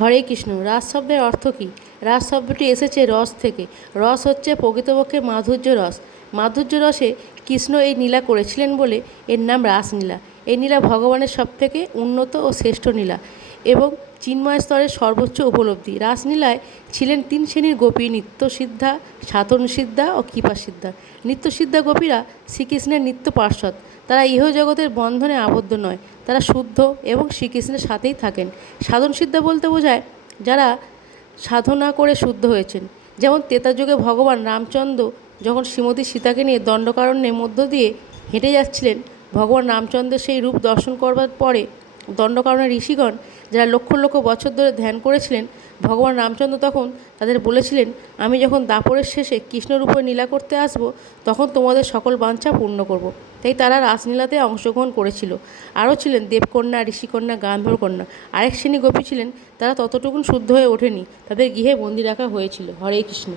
হরে কৃষ্ণ। রাস শব্দের অর্থ কী? রাস শব্দটি এসেছে রস থেকে। রস হচ্ছে প্রকৃতপক্ষে মাধুর্য রস। মাধুর্য রসে কৃষ্ণ এই লীলা করেছিলেন বলে এর নাম রাসলীলা। এই লীলা ভগবানের সবথেকে উন্নত ও শ্রেষ্ঠ লীলা এবং চিন্ময় স্তরের সর্বোচ্চ উপলব্ধি। রাসলীলায় ছিলেন তিন শ্রেণীর গোপী: নিত্যসিদ্ধা, সাধনসিদ্ধা ও কৃপাসিদ্ধা। নিত্যসিদ্ধা গোপীরা শ্রীকৃষ্ণের নিত্য পার্ষদ। তারা ইহজগতের বন্ধনে আবদ্ধ নয়, তারা শুদ্ধ এবং শ্রীকৃষ্ণের সাথেই থাকেন। সাধনসিদ্ধা বলতে বোঝায় যারা সাধনা করে শুদ্ধ হয়েছেন। যেমন ত্রেতাযুগে ভগবান রামচন্দ্র যখন শ্রীমতী সীতাকে নিয়ে দণ্ডকারণ্যের মধ্য দিয়ে হেঁটে যাচ্ছিলেন, ভগবান রামচন্দ্রের সেই রূপ দর্শন করবার পরে দণ্ডকারণ্যের ঋষিগণ যারা লক্ষ লক্ষ বছর ধরে ধ্যান করেছিলেন, ভগবান রামচন্দ্র তখন তাদের বলেছিলেন, আমি যখন দাপরের শেষে কৃষ্ণরূপে লীলা করতে আসব, তখন তোমাদের সকল বাঞ্ছা পূর্ণ করব। তাই তারা রাসলীলাতে অংশগ্রহণ করেছিল। আরও ছিলেন দেবকন্যা, ঋষিকন্যা, গান্ধর্বকন্যা। আরেক শ্রেণী গোপী ছিলেন, তারা ততটুকুন শুদ্ধ হয়ে ওঠেনি, তাদের গৃহে বন্দি রাখা হয়েছিল। হরে কৃষ্ণ।